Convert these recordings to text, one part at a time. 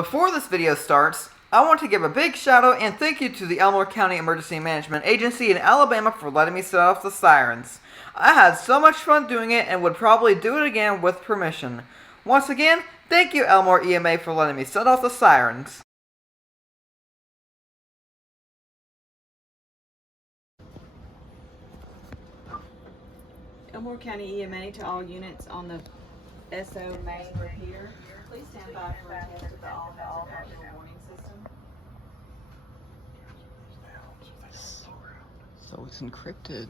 Before this video starts, I want to give a big shout out and thank you to the Elmore County Emergency Management Agency in Alabama for letting me set off the sirens. I had so much fun doing it and would probably do it again with permission. Once again, thank you Elmore EMA for letting me set off the sirens. Elmore County EMA to all units on the SO main repeater. Please stand by for a test of the all-hazard outdoor warning system. So it's encrypted.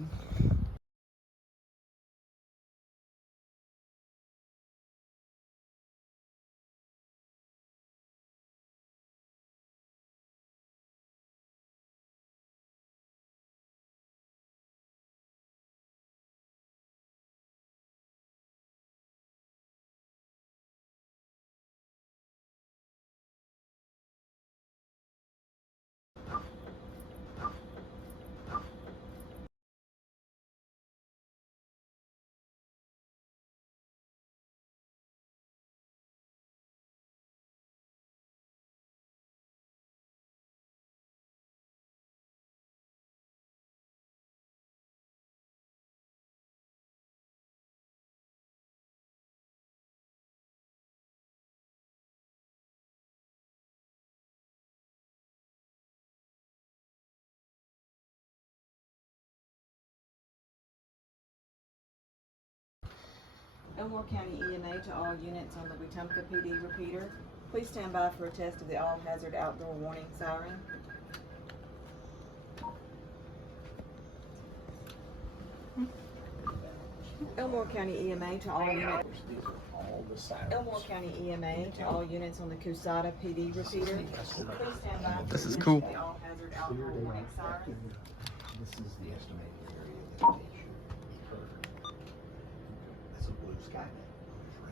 Elmore County EMA to all units on the Wetumpka PD repeater. Please stand by for a test of the all-hazard outdoor warning siren. Elmore County EMA to all units. Elmore County EMA to all units on the Cusada PD repeater. Please stand by for This is a test cool. of the all-hazard outdoor warning siren. This is the estimated area that they should be heard. That's a blue sky.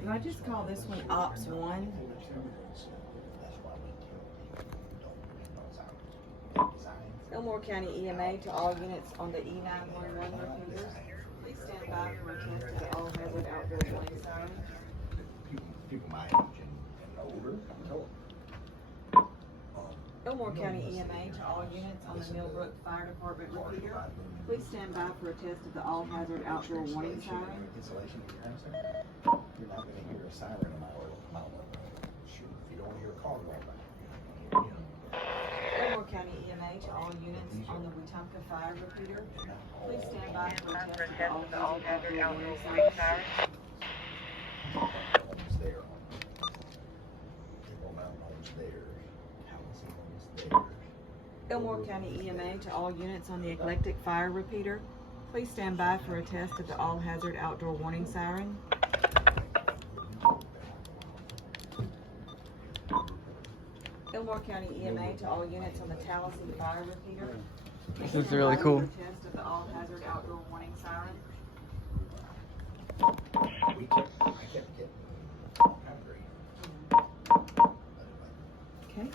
Do I just call this one Ops 1? That's why we tell people don't read those out. Elmore County EMA to all units on the E911 repeaters. Please stand by for a test of the all-hazard outdoor warning siren. People my age and older, I know. Elmore County EMA to all units on the Millbrook Fire Department repeater. Please stand by for a test of the all-hazard outdoor warning siren. Insulation in your house there? You're not gonna hear a siren in my old. Sure, if you don't hear a car going by. Elmore County EMA to all units on the Wetumpka Fire repeater. Please stand by for a test of the all-hazard outdoor warning siren. Homes there. People mountain homes there. Housing homes there. Elmore County EMA to all units on the Eclectic Fire repeater. Please stand by for a test of the all-hazard outdoor warning siren. Elmore County EMA to all units on the Tallahassee Fire repeater. This is really cool. For a test of the all-hazard outdoor warning siren. I kept getting hungry. Okay.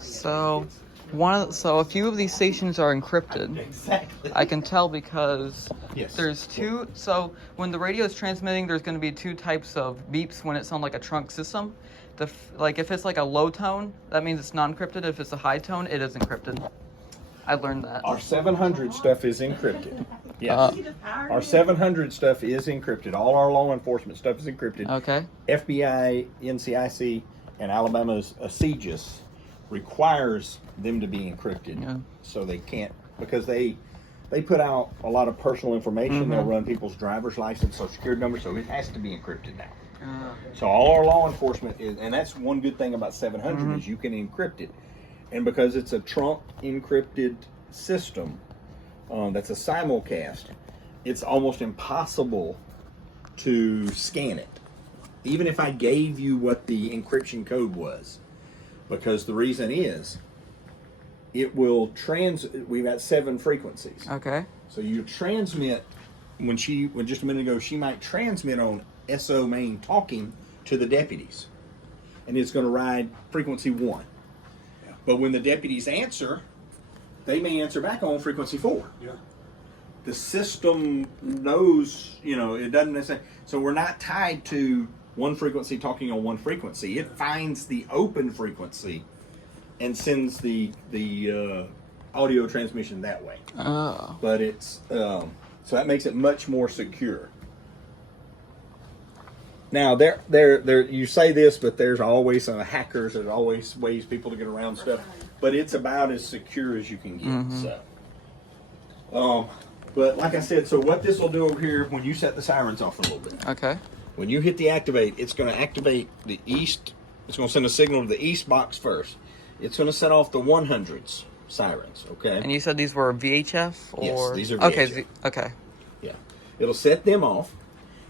So a few of these stations are encrypted. Exactly. I can tell because Yes. there's two. So when the radio is transmitting, there's going to be two types of beeps when it's on like a trunk system. Like if it's like a low tone, that means it's non-encrypted. If it's a high tone, it is encrypted. I learned that. Our 700 stuff is encrypted. Yes. Our 700 stuff is encrypted. All our law enforcement stuff is encrypted. Okay. FBI, NCIC, and Alabama's CJIS requires them to be encrypted. Yeah. So they can't, because they put out a lot of personal information. They'll run people's driver's license, social security number, so it has to be encrypted now. So all our law enforcement is, and that's one good thing about 700 is you can encrypt it. And because it's a trunk encrypted system, that's a simulcast, it's almost impossible to scan it. Even if I gave you what the encryption code was, because the reason is, it will we've got 7 frequencies. Okay. So you transmit, when just a minute ago, she might transmit on SO main talking to the deputies. And it's going to ride frequency 1. But when the deputies answer, they may answer back on frequency 4. Yeah. The system knows, it doesn't necessarily, so we're not tied to one frequency talking on one frequency. It finds the open frequency and sends the audio transmission that way. Oh. But it's so that makes it much more secure. Now, there. You say this, but there's always hackers. There's always ways people to get around stuff. But it's about as secure as you can get. So, but like I said, so what this will do over here when you set the sirens off a little bit. Okay. When you hit the activate, it's going to activate the east. It's going to send a signal to the east box first. It's going to set off the 100s sirens. Okay. And you said these were VHF or? Yes, these are VHF. Okay. Okay. Yeah. It'll set them off.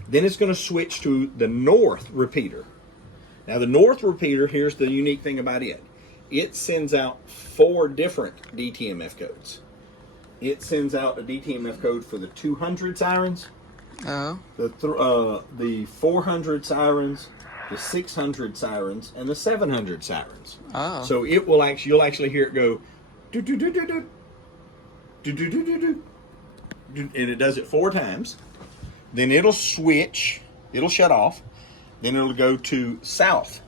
Then it's going to switch to the north repeater. Now, the north repeater, here's the unique thing about it. It sends out 4 different DTMF codes. It sends out a DTMF code for the 200 sirens, the 400 sirens, the 600 sirens, and the 700 sirens. Oh. So it will you'll actually hear it go, do do do do do, do do do do do, and it does it 4 times. Then it'll switch, it'll shut off, then it'll go to south,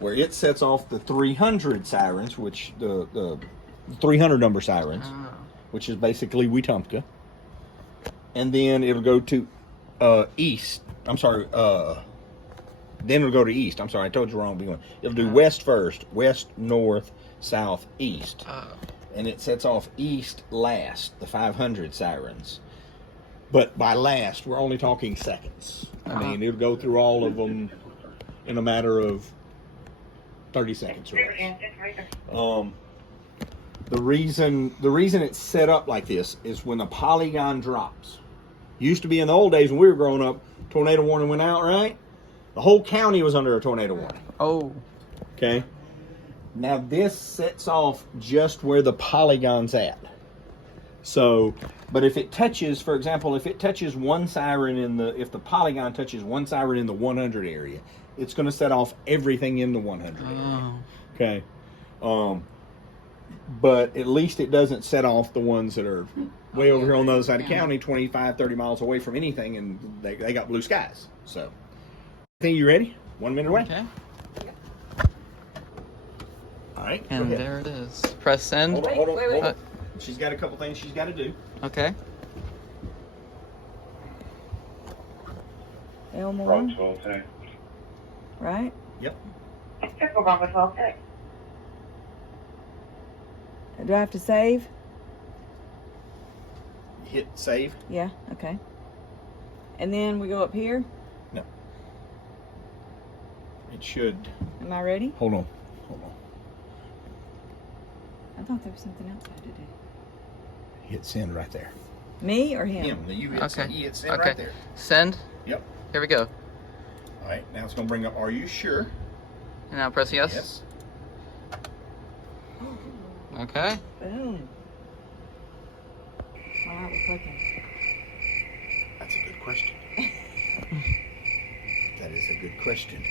where it sets off the 300 sirens, which the 300 number sirens, which is basically Wetumpka. And then it'll go to east. I'm sorry, then it'll go to east. I'm sorry, I told you wrong. It'll do west first, west, north, south, east. And it sets off east last, the 500 sirens. But by last, we're only talking seconds. I mean, it'll go through all of them in a matter of 30 seconds or less. The reason it's set up like this is when the polygon drops. Used to be in the old days when we were growing up, tornado warning went out, right? The whole county was under a tornado warning. Oh. Okay. Now this sets off just where the polygon's at. So, but if it touches, for example, if it touches one siren if the polygon touches one siren in the 100 area, it's going to set off everything in the 100 area. Okay. But at least it doesn't set off the ones that are way over here on the other side of the county, 25, 30 miles away from anything, and they got blue skies. So, I think you ready? 1 minute away. Okay. All right. And there it is. Press send. Hold on. She's got a couple things she's got to do. Okay. Elmore, right? Yep. Do I have to save? Hit save. Yeah, okay. And then we go up here. No. It should. Am I ready? Hold on. I thought there was something else I had to do. Hit send right there. Me or him? Him. You hit Okay. send right there. Send. Yep. Here we go. All right. Now it's going to bring up, are you sure? And now press yes. Yes. Okay. Boom. Wow, we're cooking. That's a good question. That is a good question.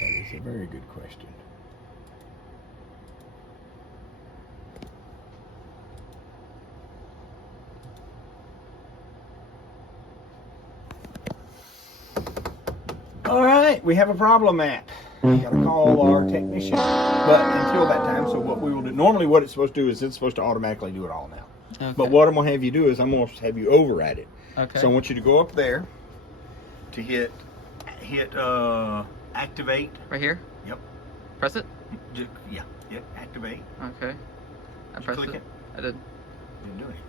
That is a very good question. All right, we have a problem, Matt. We got to call our technician. But until that time, so what we will do, normally what it's supposed to do is it's supposed to automatically do it all now. Okay. But what I'm going to have you do is I'm going to have you override it. Okay. So I want you to go up there to hit activate. Right here? Yep. Press it? Yeah, activate. Okay. I Did you pressed click it. it? I did. Didn't do anything.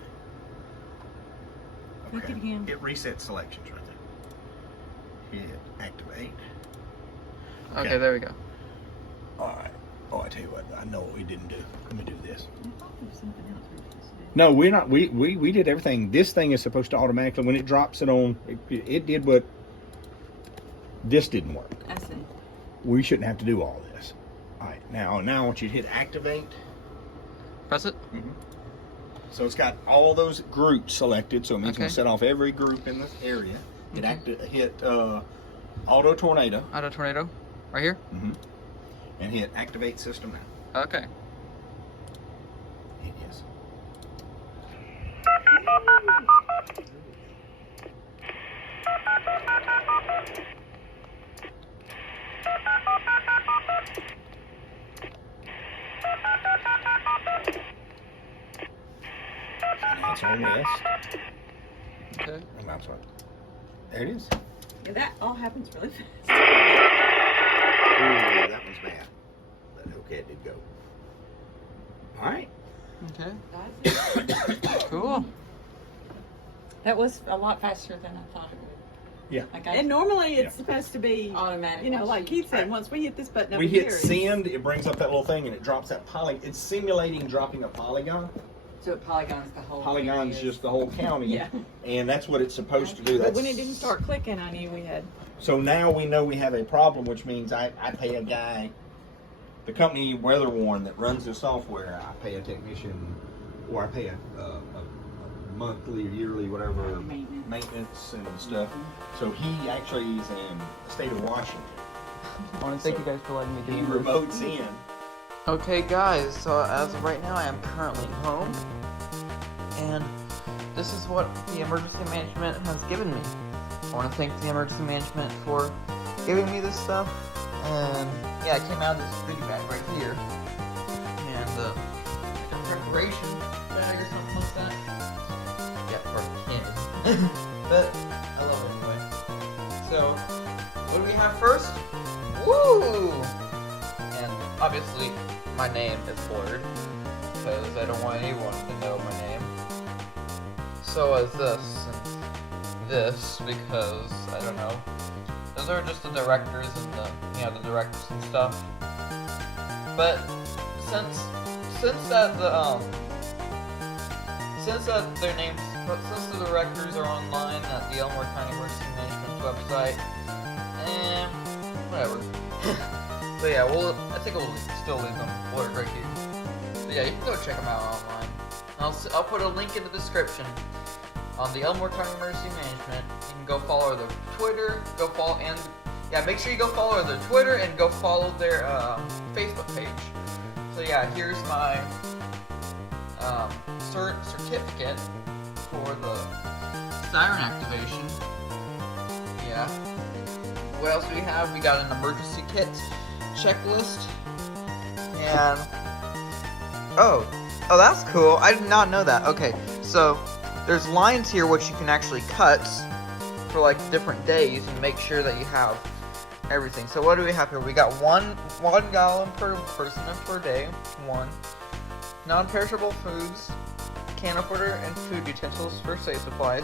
Click it again. It resets selections right there. Hit activate. Okay, there we go. All right. Oh, I tell you what, I know what we didn't do. Let me do this. I thought there was something else we were supposed to do. No, we're not. We did everything. This thing is supposed to automatically, when it drops it on, it did what this didn't work. I see. We shouldn't have to do all this. All right. Now I want you to hit activate. Press it? So it's got all those groups selected, so it means it's going Okay. to set off every group in this area. Hit auto tornado. Auto tornado. Right here? And hit activate system now. Okay. Hit yes. That's on west. Okay. And that's right. There it is. Yeah, that all happens really fast. Ooh, that one's bad. That Hellcat did go. All right. Okay. Cool. That was a lot faster than I thought it would. Yeah. Like And normally it's Yeah. supposed to be automatic. you know, like Keith said, once we hit this button over We here, hit it's- send, it brings up that little thing and it drops that polygon. It's simulating dropping a polygon. So it polygons the whole Polygon's area. just the whole county. Yeah. And that's what it's supposed to do. But That's, when it didn't start clicking, I knew we had. So now we know we have a problem, which means I pay a guy, the company Weatherworn that runs the software, I pay a technician, or I pay a monthly or yearly, whatever, maintenance and stuff. So he actually is in the state of Washington. I want to thank you guys for letting me He do this. remotes in. Okay, guys, so as of right now, I am currently home, and this is what the emergency management has given me. I want to thank the emergency management for giving me this stuff, and yeah, it came out of this goodie bag right here, and a preparation bag or something like that. Yeah, for kids. But I love it anyway. So, what do we have first? Woo! And obviously, my name is blurred because I don't want anyone to know my name. So is this and this because I don't know. Those are just the directors and the directors and stuff. But since the directors are online at the Elmore County Emergency Management website, whatever. So yeah, I think we'll still leave them blurred right here. So yeah, you can go check them out online. I'll put a link in the description on the Elmore County Emergency Management. You can go follow their Twitter, make sure you go follow their Twitter and go follow their Facebook page. So yeah, here's my certificate for the siren activation. Yeah. What else do we have? We got an emergency kit checklist. And oh, that's cool. I did not know that. Okay, so there's lines here which you can actually cut for like different days and make sure that you have everything. So what do we have here? We got one gallon per person and per day. One. Non-perishable foods, can opener, and food utensils for safe supplies.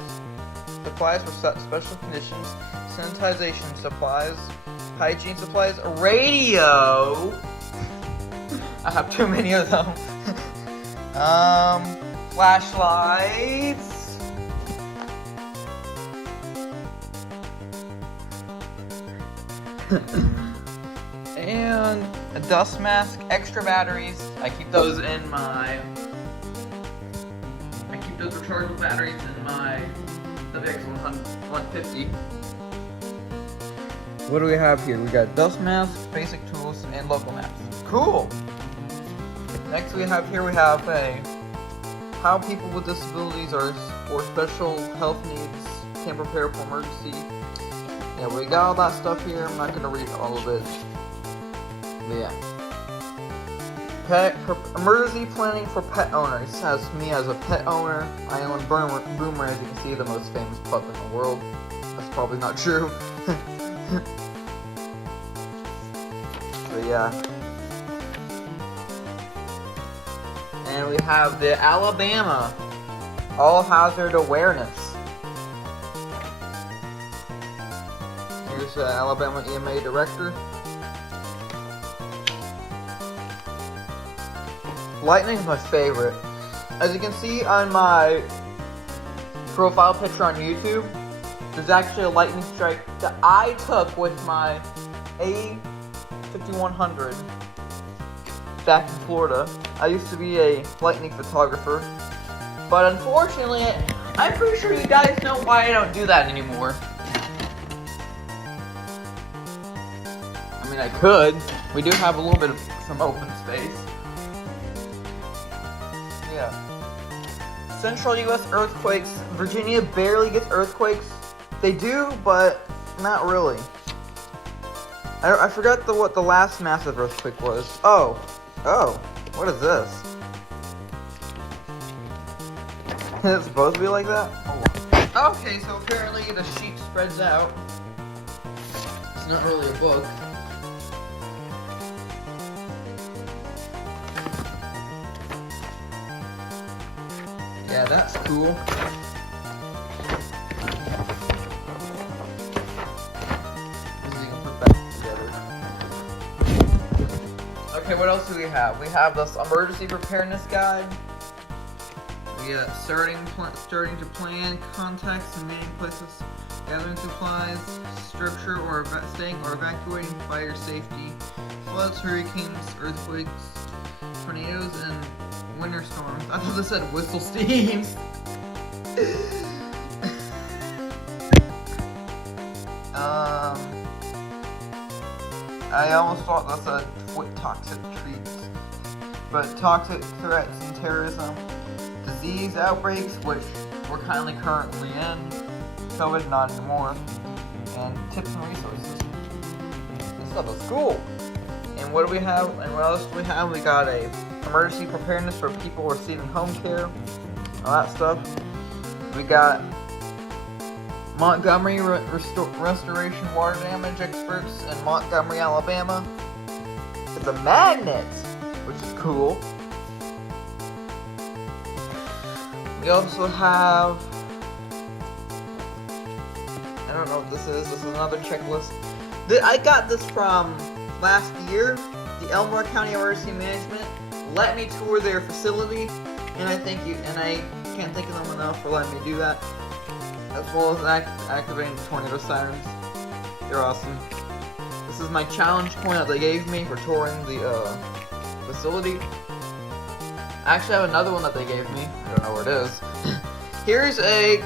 Supplies for special conditions, sanitization supplies, hygiene supplies, radio. I have too many of them. Flashlights. And a dust mask, extra batteries. I keep those rechargeable batteries in my WX150. What do we have here? We got dust masks, basic tools, and local maps. Cool. Next we have how people with disabilities or special health needs can prepare for emergency. Yeah, we got all that stuff here. I'm not gonna read all of it. But yeah. Emergency planning for pet owners. As me as a pet owner, I own Boomer, as you can see, the most famous pup in the world. That's probably not true. So yeah. And we have the Alabama All Hazard Awareness. Here's the Alabama EMA Director. Lightning is my favorite. As you can see on my profile picture on YouTube, there's actually a lightning strike that I took with my A5100 back in Florida. I used to be a lightning photographer, but unfortunately, I'm pretty sure you guys know why I don't do that anymore. I mean, I could. We do have a little bit of some open space. Yeah. Central U.S. earthquakes. Virginia barely gets earthquakes. They do, but not really. I forgot what the last massive earthquake was. Oh, what is this? It's supposed to be like that? Okay, so apparently the sheet spreads out. It's not really a book. Yeah, that's cool. Okay, what else do we have? We have this emergency preparedness guide. We got starting to plan, contacts and meeting places, gathering supplies, structure or staying or evacuating, fire safety, floods, hurricanes, earthquakes, tornadoes, and winter storms. I thought this said whistle steams. I almost thought that said quit toxic treats, but toxic threats and terrorism, disease outbreaks, which we're currently in, COVID not anymore, and tips and resources. This stuff is cool. And what do we have? And what else do we have? We got a emergency preparedness for people receiving home care, all that stuff. We got Montgomery restoration water damage experts in Montgomery, Alabama. It's a magnet, which is cool. We also have, I don't know what this is. This is another checklist. I got this from last year. The Elmore County Emergency Management let me tour their facility, and I thank you. And I can't thank them enough for letting me do that. As well as activating tornado sirens. They're awesome. This is my challenge point that they gave me for touring the facility. I actually have another one that they gave me. I don't know where it is. Here's a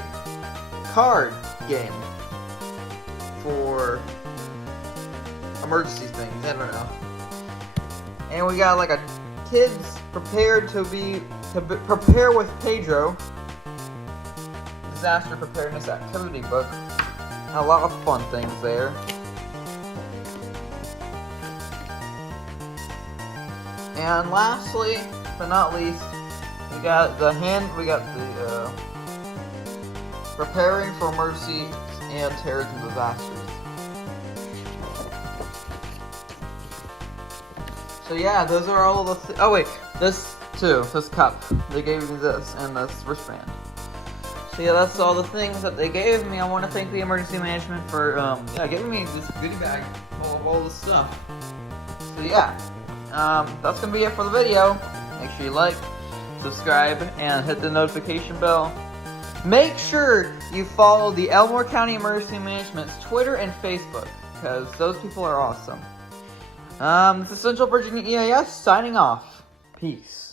card game for emergency things. I don't know. And we got like a kids prepared to prepare with Pedro. Disaster preparedness activity book. A lot of fun things there. And lastly, but not least, we got the preparing for emergency and terrorism disasters. So yeah, those are all the oh wait, this too, this cup. They gave me this and this wristband. So yeah, that's all the things that they gave me. I want to thank the emergency management for giving me this goodie bag full of all this stuff. So yeah, that's gonna be it for the video. Make sure you like, subscribe, and hit the notification bell. Make sure you follow the Elmore County Emergency Management's Twitter and Facebook, because those people are awesome. This is Central Virginia EAS signing off. Peace.